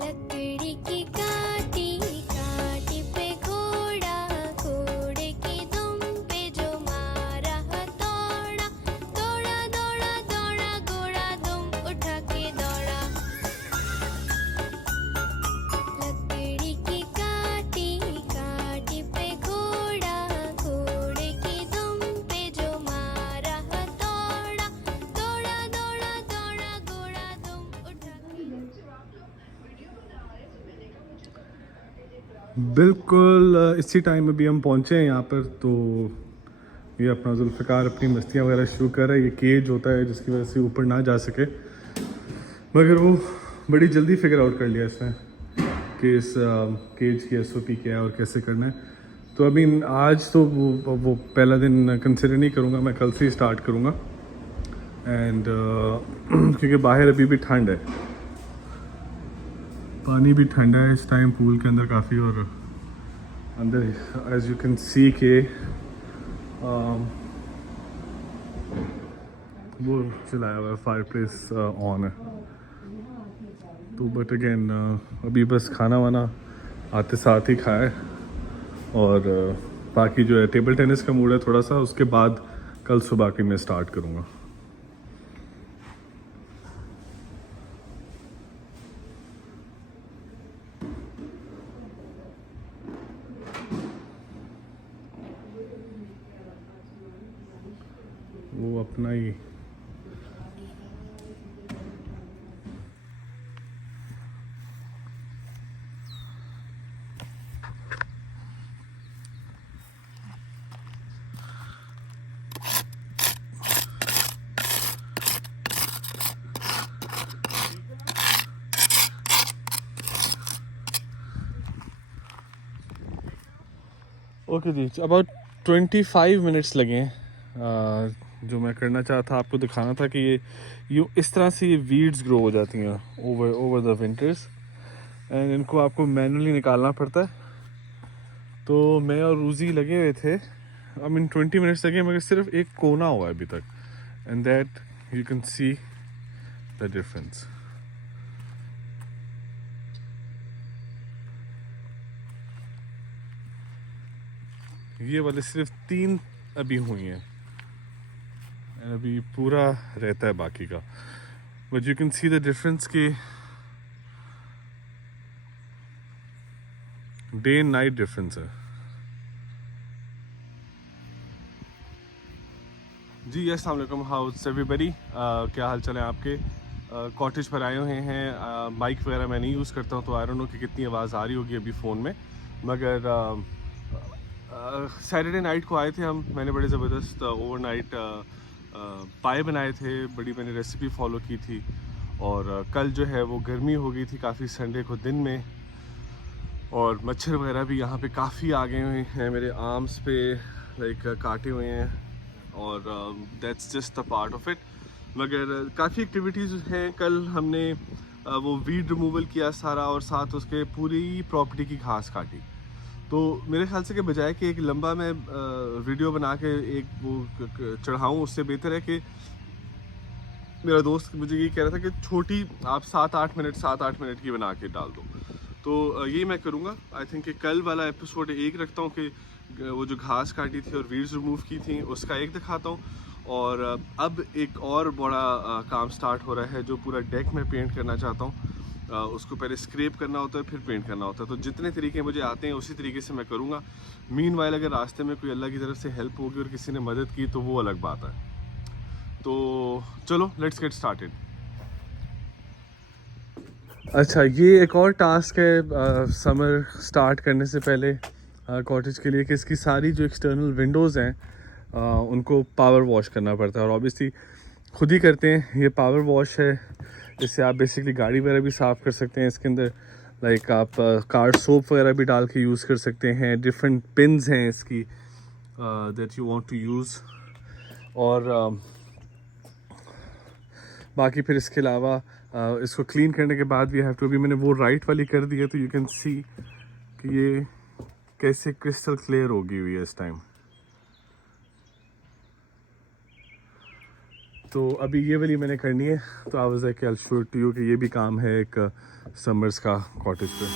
लकड़ी की काटी काटी पे घोड़ा, घोड़े की दुम पे जो मारा हथौड़ा, दौड़ा दौड़ा दौड़ा घोड़ा दुम उठा के दौड़ा। लकड़ी की काटी काटी पे घोड़ा, घोड़े की दुम पे जो मारा हथौड़ा, दौड़ा दौड़ा दौड़ा घोड़ा दुम उठा के। बिल्कुल इसी टाइम अभी हम पहुँचे हैं यहाँ पर। तो ये अपना जुल्फ़िकार अपनी मस्तियाँ वगैरह शुरू कर रहा है। ये केज होता है जिसकी वजह से ऊपर ना जा सके, मगर वो बड़ी जल्दी फिगर आउट कर लिया इसने कि इस केज की SOP क्या है और कैसे करना है। तो अभी आज तो वो पहला दिन कंसिडर नहीं करूँगा, मैं कल से ही स्टार्ट करूँगा। एंड क्योंकि बाहर अभी भी ठंड है, पानी भी ठंडा है इस टाइम पूल के अंदर काफ़ी, और अंदर एज यू कैन सी के वो चलाया हुआ है, फायर प्लेस ऑन है। तो बट अगेन अभी बस खाना वाना आते साथ ही खाया है, और बाकी जो है टेबल टेनिस का मूड है थोड़ा सा, उसके बाद कल सुबह के मैं स्टार्ट करूँगा। वो अपना ही ओके जी, अबाउट 25 मिनट्स लगे हैं। जो मैं करना चाहता आपको दिखाना था कि ये इस तरह से ये वीड्स ग्रो हो जाती हैं ओवर द विंटर्स, एंड इनको आपको मैनुअली निकालना पड़ता है। तो मैं और रूजी लगे हुए थे, आई मीन 20 मिनट्स लगे, मगर सिर्फ एक कोना हुआ है अभी तक, and that you can see the difference. ये वाले सिर्फ 3 अभी हुई हैं, अभी पूरा रहता है बाकी का, but you can see the difference कि डे एंड नाइट डिफरेंस है। जी अस्सलाम वालेकुम, हाउस एवरीबॉडी, क्या हाल चाल है आपके। कॉटेज पर आए हुए हैं। माइक वगैरह मैं नहीं यूज़ करता हूँ, तो आई डोंट नो कि कितनी आवाज़ आ रही होगी अभी फ़ोन में, मगर सैटरडे नाइट को आए थे हम। मैंने बड़े ज़बरदस्त ओवरनाइट पाए बनाए थे, बड़ी मैंने रेसिपी फॉलो की थी, और कल जो है वो गर्मी हो गई थी काफ़ी संडे को दिन में, और मच्छर वगैरह भी यहाँ पे काफ़ी आ गए हुए हैं, मेरे आर्म्स पे लाइक काटे हुए हैं, और that's just the part of it. मगर काफ़ी एक्टिविटीज़ हैं। कल हमने वो वीड रिमूवल किया सारा, और साथ उसके पूरी प्रॉपर्टी की घास काटी। तो मेरे ख्याल से कि बजाय कि एक लंबा मैं वीडियो बना के एक वो चढ़ाऊँ, उससे बेहतर है कि मेरा दोस्त मुझे ये कह रहा था कि छोटी आप 7-8 मिनट की बना के डाल दो। तो यही मैं करूँगा। आई थिंक कि कल वाला एपिसोड एक रखता हूँ कि वो जो घास काटी थी और वीड्स रिमूव की थी उसका एक दिखाता हूँ, और अब एक और बड़ा काम स्टार्ट हो रहा है जो पूरा डेक में पेंट करना चाहता हूँ। उसको पहले स्क्रैप करना होता है, फिर पेंट करना होता है। तो जितने तरीके मुझे आते हैं उसी तरीके से मैं करूँगा। मीनवाइल अगर रास्ते में कोई अल्लाह की तरफ से हेल्प होगी और किसी ने मदद की तो वो अलग बात है। तो चलो लेट्स गेट स्टार्टेड। अच्छा, ये एक और टास्क है समर स्टार्ट करने से पहले कॉटेज के लिए, कि इसकी सारी जो एक्सटर्नल विंडोज़ हैं उनको पावर वॉश करना पड़ता है, और ऑब्वियसली खुद ही करते हैं। ये पावर वॉश है, इससे आप बेसिकली गाड़ी वगैरह भी साफ़ कर सकते हैं। इसके अंदर लाइक आप कार सोप वगैरह भी डाल के यूज़ कर सकते हैं। डिफरेंट पिन्स हैं इसकी that you want to use, और बाकी फिर इसके अलावा इसको क्लीन करने के बाद वी हैव टू, अभी मैंने वो राइट वाली कर दी है, तो यू कैन सी कि ये कैसे क्रिस्टल क्लियर होगी हुई है इस टाइम। तो अभी ये वाली मैंने करनी है, तो I was like I will show to you कि ये भी काम है एक समर्स का कॉटेज पे।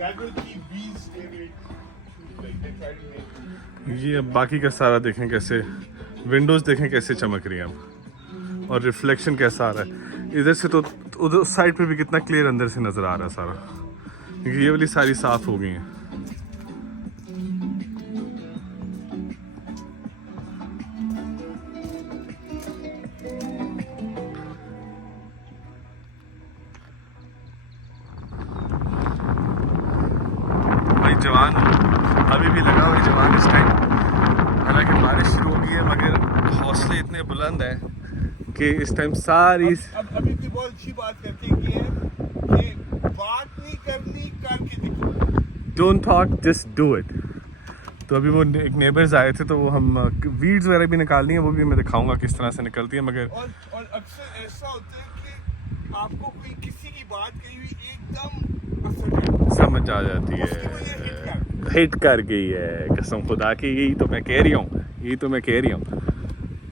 That will keep bees away. Like they try to make. ये अब बाकी का सारा देखें कैसे, विंडोज़ देखें कैसे चमक रही हैं अब, और रिफ्लेक्शन कैसा आ रहा है इधर से, तो उधर उस साइड पे भी कितना क्लियर अंदर से नज़र आ रहा है सारा, क्योंकि ये वाली सारी साफ़ हो गई हैं। जवान अभी भी लगा हुआ जवान इस टाइम, हालांकि बारिश शुरू हो गई है, मगर हौसले इतने बुलंद हैं कि इस टाइम सारी अब अभी भी बहुत अच्छी बात करते हैं कि बात नहीं करनी, करके दिखाओ। Don't talk, just do it. तो अभी वो एक नेबर्स आए थे, तो वो हम वीड्स वगैरह भी निकालनी है, वो भी मैं दिखाऊंगा किस तरह से निकलती है। मगर और अक्सर ऐसा होता है कि आपको कोई किसी की बात कही हुई एकदम असर समझ आ जाती है, हिट कर गई है, कसम खुदा की, यही तो मैं कह रही हूँ,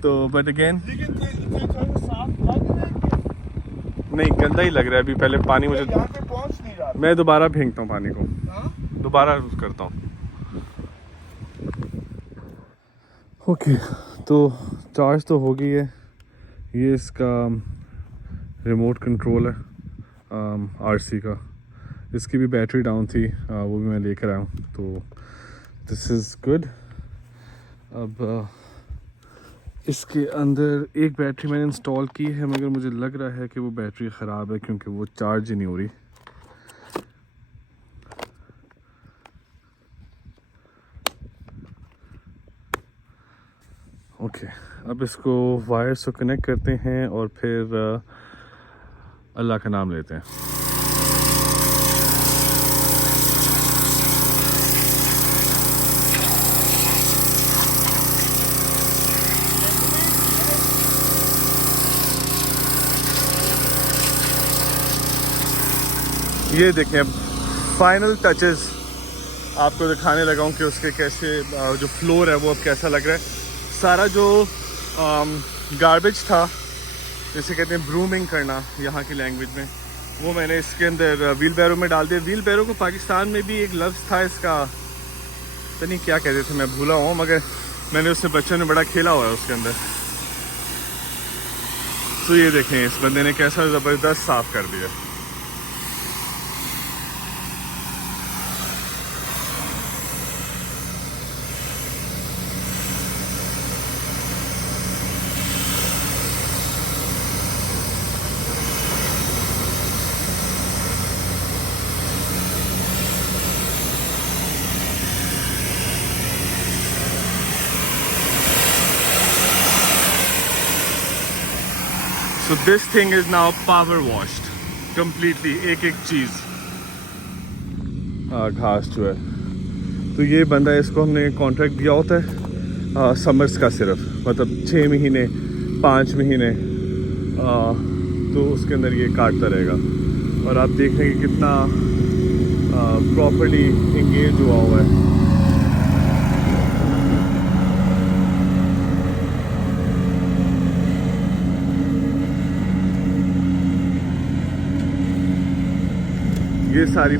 तो बट अगेन लेकिन थोड़ा सा साफ लग रहा है कि नहीं, गंदा ही लग रहा है। अभी पहले पानी मुझे, यहाँ पे पहुँच नहीं रहा। मैं दोबारा फेंकता हूँ पानी को, हाँ? दोबारा करता हूँ। ओके, तो चार्ज तो हो गई है। ये इसका रिमोट कंट्रोल है आरसी का, इसकी भी बैटरी डाउन थी, वो भी मैं लेकर आया हूँ, तो दिस इज़ गुड। अब इसके अंदर एक बैटरी मैंने इंस्टॉल की है, मगर मुझे लग रहा है कि वो बैटरी ख़राब है, क्योंकि वो चार्ज ही नहीं हो रही। ओके, अब इसको वायर से कनेक्ट करते हैं और फिर अल्लाह का नाम लेते हैं। ये देखें, अब फाइनल टचेस आपको दिखाने लगा हूँ कि उसके कैसे जो फ्लोर है वो अब कैसा लग रहा है। सारा जो गार्बेज था, जैसे कहते हैं ब्रूमिंग करना यहाँ की लैंग्वेज में, वो मैंने इसके अंदर व्हील बैरो में डाल दिया। व्हील बैरो को पाकिस्तान में भी एक लफ्ज़ था इसका, तो नहीं क्या कहते थे, मैं भूला हूँ, मगर मैंने उससे बच्चों ने बड़ा खेला हुआ है उसके अंदर। तो ये देखें, इस बंदे ने कैसा ज़बरदस्त साफ़ कर दिया। So this thing is now power washed completely, एक एक चीज़। घास जो है, तो ये बंदा, इसको हमने कॉन्ट्रैक्ट दिया होता है समर्स का सिर्फ, मतलब 6 महीने 5 महीने, तो उसके अंदर ये काटता रहेगा। और आप देख रहे हैं कि कितना प्रॉपर्ली इंगेज हुआ हुआ है। ये सारी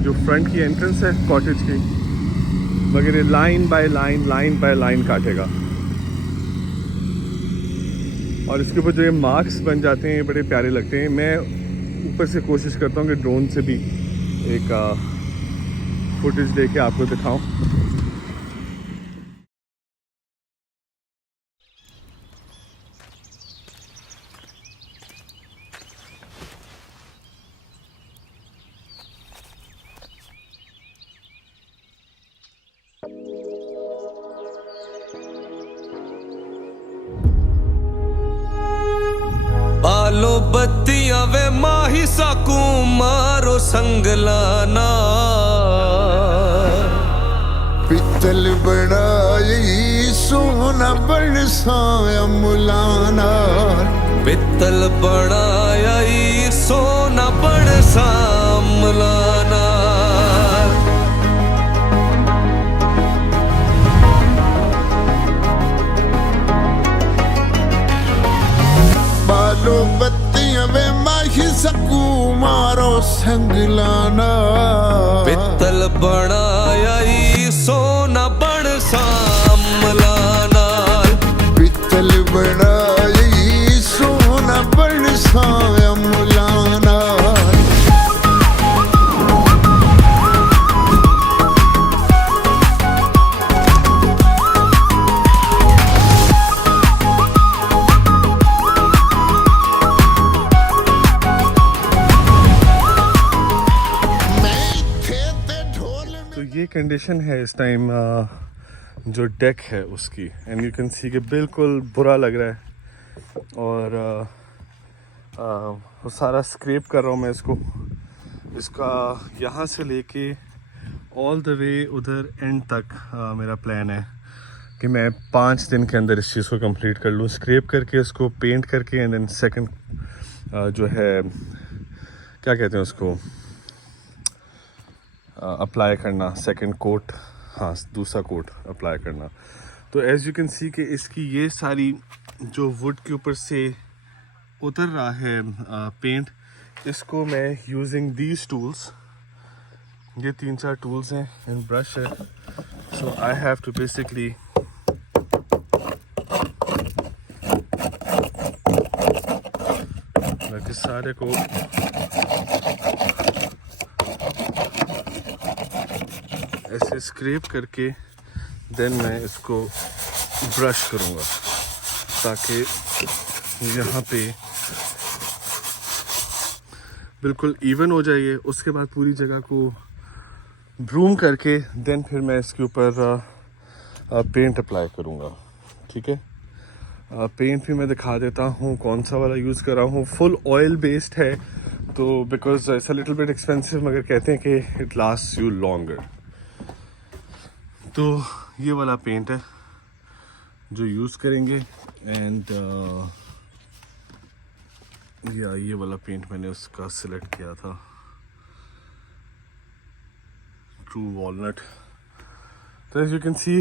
जो फ्रंट की एंट्रेंस है कॉटेज की, मगर ये लाइन बाय लाइन काटेगा। और इसके ऊपर जो ये मार्क्स बन जाते हैं ये बड़े प्यारे लगते हैं। मैं ऊपर से कोशिश करता हूँ कि ड्रोन से भी एक फुटेज लेके आपको दिखाऊं। आलो बत्तियां वे माही साकू मारो संगलाना, पित्तल बनाई सोना बरसाया मुलाना, पित्तल बनाया ई सोना बड़ सामलाना। बालो बत्तियां वे माही सकू मारो संगलाना, पित्तल बनाया ई सोना बड़ सामलाना, पित्तल बनाई सोना बरसाया मुलाना। तो ये कंडीशन है इस टाइम जो डेक है उसकी, एंड यू कैन सी कि बिल्कुल बुरा लग रहा है। और वो सारा स्क्रैप कर रहा हूँ मैं इसका यहाँ से लेके ऑल द वे उधर एंड तक। मेरा प्लान है कि मैं 5 दिन के अंदर इस चीज़ को कंप्लीट कर लूँ, स्क्रैप करके उसको पेंट करके, एंड देन सेकंड जो है क्या कहते हैं उसको, अप्लाई करना, सेकंड कोट, हाँ दूसरा कोट अप्लाई करना। तो एज यू कैन सी कि इसकी ये सारी जो वुड के ऊपर से उतर रहा है पेंट, इसको मैं यूजिंग दीज टूल्स, ये 3-4 टूल्स हैं एंड ब्रश है, सो आई हैव टू बेसिकली बाकी सारे को ऐसे स्क्रैप करके देन मैं इसको ब्रश करूँगा ताकि यहाँ पे बिल्कुल इवन हो जाए। उसके बाद पूरी जगह को ब्रूम करके देन फिर मैं इसके ऊपर पेंट अप्लाई करूँगा। ठीक है, पेंट भी मैं दिखा देता हूँ कौन सा वाला यूज़ कर रहा हूँ। फुल ऑयल बेस्ड है, तो because it's a little bit expensive, मगर कहते हैं कि इट लास्ट यू लॉन्गर। तो ये वाला पेंट है जो यूज़ करेंगे, एंड ये वाला पेंट मैंने उसका सिलेक्ट किया था, ट्रू वॉलनट। तो as you can see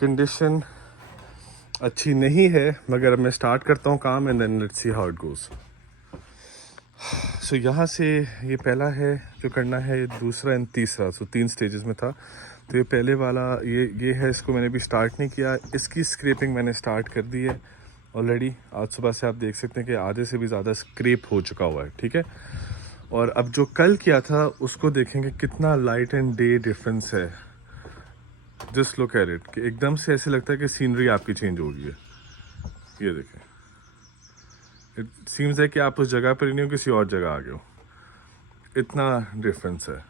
condition अच्छी नहीं है, मगर अब मैं स्टार्ट करता हूँ काम, and then let's see how it goes. So यहाँ से ये पहला है जो करना है, दूसरा एंड तीसरा, सो 3 स्टेजेस में था। तो ये पहले वाला ये है, इसको मैंने भी स्टार्ट नहीं किया। इसकी स्क्रैपिंग मैंने स्टार्ट कर दी है ऑलरेडी। आज सुबह से आप देख सकते हैं कि आधे से भी ज़्यादा स्क्रैप हो चुका हुआ है। ठीक है, और अब जो कल किया था उसको देखेंगे कितना लाइट एंड डे डिफरेंस है। जस्ट लुक एट इट, कि एकदम से ऐसे लगता है कि सीनरी आपकी चेंज हो गई है। ये देखें, इट सीम्स है कि आप उस जगह पर ही नहीं हो, किसी और जगह आ गए हो, इतना डिफरेंस है।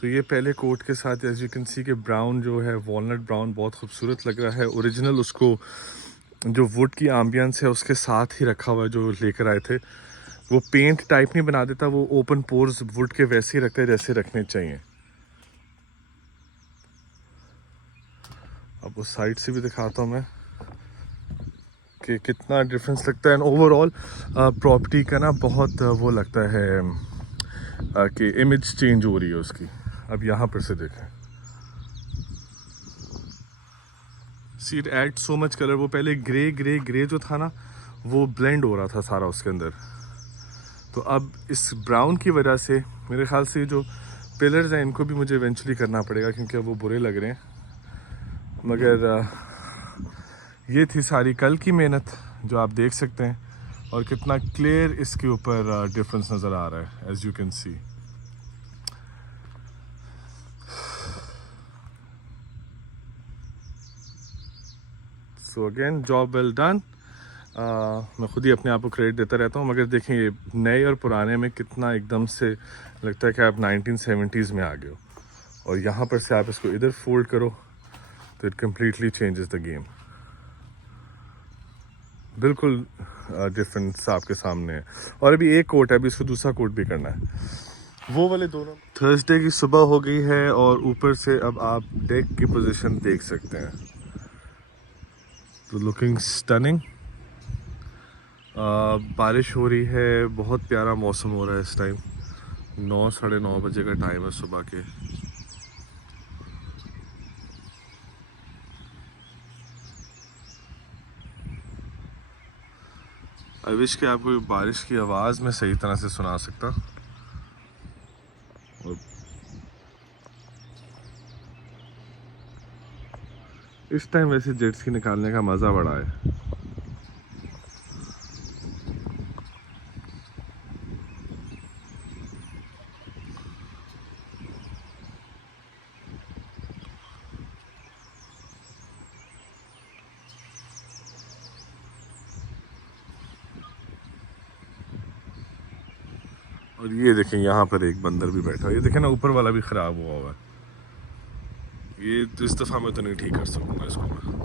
तो ये पहले कोट के साथ एज यू कैन सी कि ब्राउन जो है, वॉलनट ब्राउन, बहुत खूबसूरत लग रहा है। ओरिजिनल उसको जो वुड की एम्बियंस है उसके साथ ही रखा हुआ है, जो लेकर आए थे। वो पेंट टाइप नहीं बना देता, वो ओपन पोर्स वुड के वैसे ही रखते हैं जैसे रखने चाहिए। अब उस साइड से भी दिखाता हूँ मैं कि कितना डिफरेंस लगता है। एंड ओवरऑल प्रॉपर्टी का ना बहुत वो लगता है कि इमेज चेंज हो रही है उसकी। अब यहाँ पर से देखें, see it add so much colour. वो पहले ग्रे जो था ना, वो ब्लेंड हो रहा था सारा उसके अंदर। तो अब इस ब्राउन की वजह से मेरे ख्याल से जो पिलर्स हैं इनको भी मुझे इवेंचुअली करना पड़ेगा, क्योंकि अब वो बुरे लग रहे हैं। मगर ये थी सारी कल की मेहनत जो आप देख सकते हैं, और कितना क्लियर इसके ऊपर डिफरेंस नज़र आ रहा है, as you can see. So again job well done. मैं खुद ही अपने आप को क्रेडिट देता रहता हूँ, मगर देखें ये नए और पुराने में कितना एकदम से लगता है कि आप 1970s में आ गए हो। और यहाँ पर से आप इसको इधर फोल्ड करो तो it completely changes the game. बिल्कुल डिफरेंस आपके सामने है। और अभी एक कोट है, अभी इसको दूसरा कोट भी करना है। वो वाले दोनों थर्सडे की सुबह हो गई है और ऊपर से अब आप डेक की पोजीशन देख सकते हैं। तो लुकिंग स्टनिंग। बारिश हो रही है, बहुत प्यारा मौसम हो रहा है इस टाइम। 9 साढ़े 9 बजे का टाइम है सुबह के। आई विश कि आपको बारिश की आवाज़ में सही तरह से सुना सकता। और इस टाइम वैसे जेट स्की निकालने का मज़ा बड़ा है। और ये देखें यहाँ पर एक बंदर भी बैठा है। ये देखें ना, ऊपर वाला भी ख़राब हुआ हुआ है। ये इस दफ़ा मैं तो नहीं ठीक कर सकूँगा इसको मैं।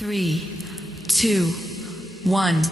Three, 2, 1.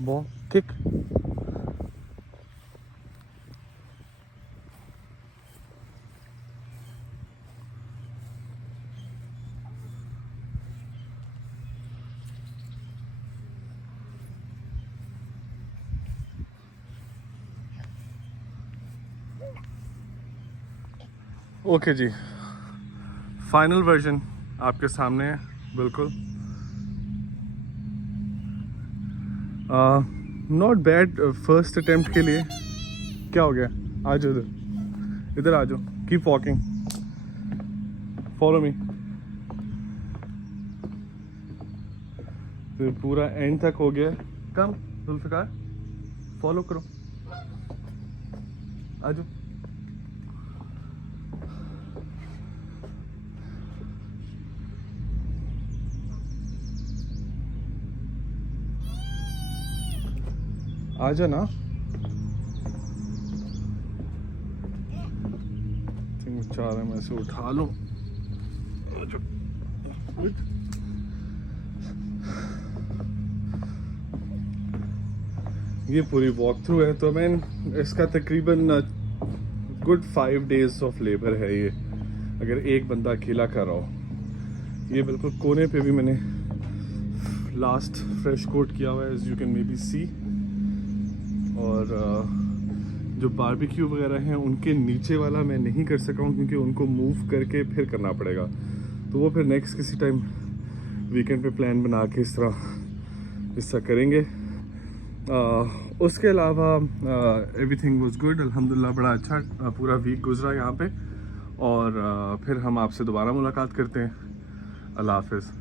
Ball, kick. ओके जी, फाइनल वर्जन आपके सामने है बिल्कुल। नॉट बैड फर्स्ट अटेम्प्ट के लिए। क्या हो गया? आ जाओ इधर आ जाओ, कीप वॉकिंग, फॉलो मी। फिर पूरा एंड तक हो गया। कम जुल्फ़िकार, फॉलो करो, आ जाओ। आजा ना, चाह रहा मैं इसे उठा लूं। ये पूरी वॉक थ्रू है, तो मैं इसका तकरीबन गुड 5 days ऑफ लेबर है ये, अगर एक बंदा अकेला कर रहा हो। ये बिल्कुल कोने पे भी मैंने लास्ट फ्रेश कोट किया हुआ है, as you may be see सी। और जो बारबेक्यू वगैरह हैं उनके नीचे वाला मैं नहीं कर सका हूँ, क्योंकि उनको मूव करके फिर करना पड़ेगा। तो वो फिर नेक्स्ट किसी टाइम वीकेंड पे प्लान बना के इस तरह करेंगे। उसके अलावा एवरीथिंग वाज गुड, अल्हम्दुलिल्लाह। बड़ा अच्छा पूरा वीक गुजरा यहाँ पे। और फिर हम आपसे दोबारा मुलाकात करते हैं। अल्लाह हाफ़िज़।